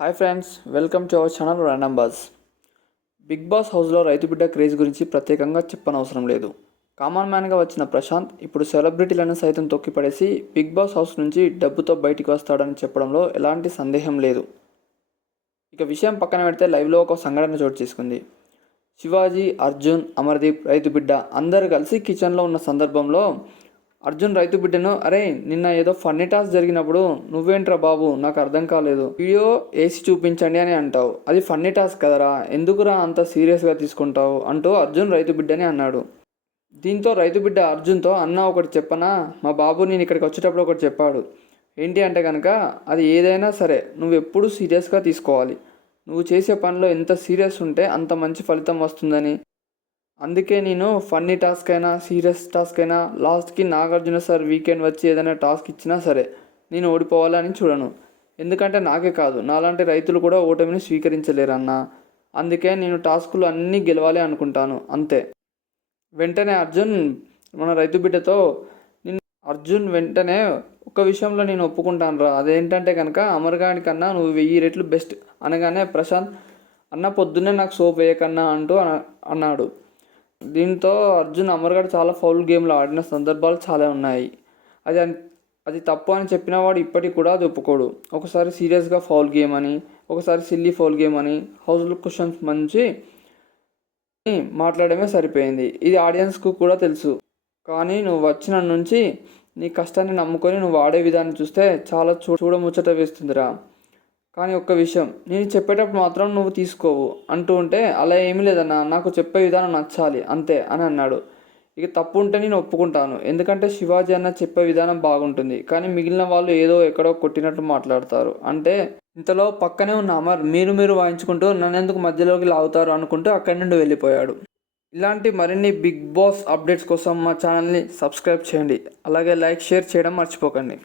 Hi friends, welcome to our channel random buzz. Bigg Boss హౌస్లో రైతు బిడ్డ craze గురించి ప్రత్యేకంగా చెప్పనవసరం లేదు. కామన్ మ్యాన్గా వచ్చిన ప్రశాంత్ ఇప్పుడు సెలబ్రిటీలను సైతం తొక్కిపడేసి బిగ్ బాస్ హౌస్ నుంచి డబ్బుతో బయటికి వస్తాడని చెప్పడంలో ఎలాంటి సందేహం లేదు. ఇక విషయం పక్కన పెడితే లైవ్లో ఒక సంఘటన చోటు చేసుకుంది. శివాజీ, అర్జున్, అమర్దీప్, రైతు బిడ్డ అందరూ కలిసి కిచెన్లో ఉన్న సందర్భంలో అర్జున్ రైతు బిడ్డను, అరే నిన్న ఏదో ఫన్నీ టాస్క్ జరిగినప్పుడు నువ్వేంట్రా బాబు, నాకు అర్థం కాలేదు, వీడియో వేసి చూపించండి అని అంటావు, అది ఫన్నీ టాస్క్ కదరా, ఎందుకురా అంత సీరియస్గా తీసుకుంటావు అంటూ అర్జున్ రైతు బిడ్డని అన్నాడు. దీంతో రైతు బిడ్డ అర్జున్తో, అన్న ఒకటి చెప్పనా, మా బాబు నేను ఇక్కడికి వచ్చేటప్పుడు ఒకటి చెప్పాడు. ఏంటి అంటే కనుక, అది ఏదైనా సరే నువ్వు ఎప్పుడూ సీరియస్గా తీసుకోవాలి, నువ్వు చేసే పనిలో ఎంత సీరియస్ ఉంటే అంత మంచి ఫలితం వస్తుందని. అందుకే నేను ఫన్నీ టాస్క్ అయినా సీరియస్ టాస్క్ అయినా లాస్ట్కి నాగార్జున సార్ వీకెండ్ వచ్చి ఏదైనా టాస్క్ ఇచ్చినా సరే నేను ఓడిపోవాలని చూడను. ఎందుకంటే నాకే కాదు, నాలాంటి రైతులు కూడా ఓటమిని స్వీకరించలేరన్నా. అందుకే నేను టాస్కులు అన్నీ గెలవాలి అనుకుంటాను, అంతే. వెంటనే అర్జున్ మన రైతు బిడ్డతో, అర్జున్ వెంటనే ఒక విషయంలో నేను ఒప్పుకుంటాను రా, అదేంటంటే కనుక అమర్గాడి కన్నా నువ్వు 1000 రెట్లు బెస్ట్ అనగానే ప్రశాంత్, అన్న పొద్దున్నే నాకు సోప్ వేయకన్నా అంటూ అన్నాడు. దీంతో అర్జున్ అమర్గాడు చాలా ఫౌల్ గేమ్లు ఆడిన సందర్భాలు చాలా ఉన్నాయి. అది తప్పు అని చెప్పిన వాడు ఇప్పటికి కూడా అది ఒప్పుకోడు. ఒకసారి సీరియస్గా ఫౌల్ గేమ్ అని, ఒకసారి సిల్లీ ఫౌల్ గేమ్ అని హౌస్లో క్వశ్చన్స్ మంచి మాట్లాడమే సరిపోయింది. ఇది ఆడియన్స్కు కూడా తెలుసు. కానీ నువ్వు వచ్చిన నుంచి నీ కష్టాన్ని నమ్ముకొని నువ్వు ఆడే విధానం చూస్తే చాలా చూడముచ్చట వేస్తుందిరా. కానీ ఒక్క విషయం, నేను చెప్పేటప్పుడు మాత్రం నువ్వు తీసుకోవు అంటూ ఉంటే, అలా ఏమీ లేదన్నా, నాకు చెప్పే విధానం నచ్చాలి అంతే అని అన్నాడు. ఇక తప్పు ఉంటే నేను ఒప్పుకుంటాను, ఎందుకంటే శివాజీ అన్న చెప్పే విధానం బాగుంటుంది, కానీ మిగిలిన వాళ్ళు ఏదో ఎక్కడో కొట్టినట్టు మాట్లాడతారు అంటే. ఇంతలో పక్కనే ఉన్న అమర్ మీరు వాయించుకుంటూ నన్నెందుకు మధ్యలోకి లాగుతారు అనుకుంటూ అక్కడి నుండి వెళ్ళిపోయాడు. ఇలాంటి మరిన్ని బిగ్ బాస్ అప్డేట్స్ కోసం మా ఛానల్ని సబ్స్క్రైబ్ చేయండి, అలాగే లైక్ షేర్ చేయడం మర్చిపోకండి.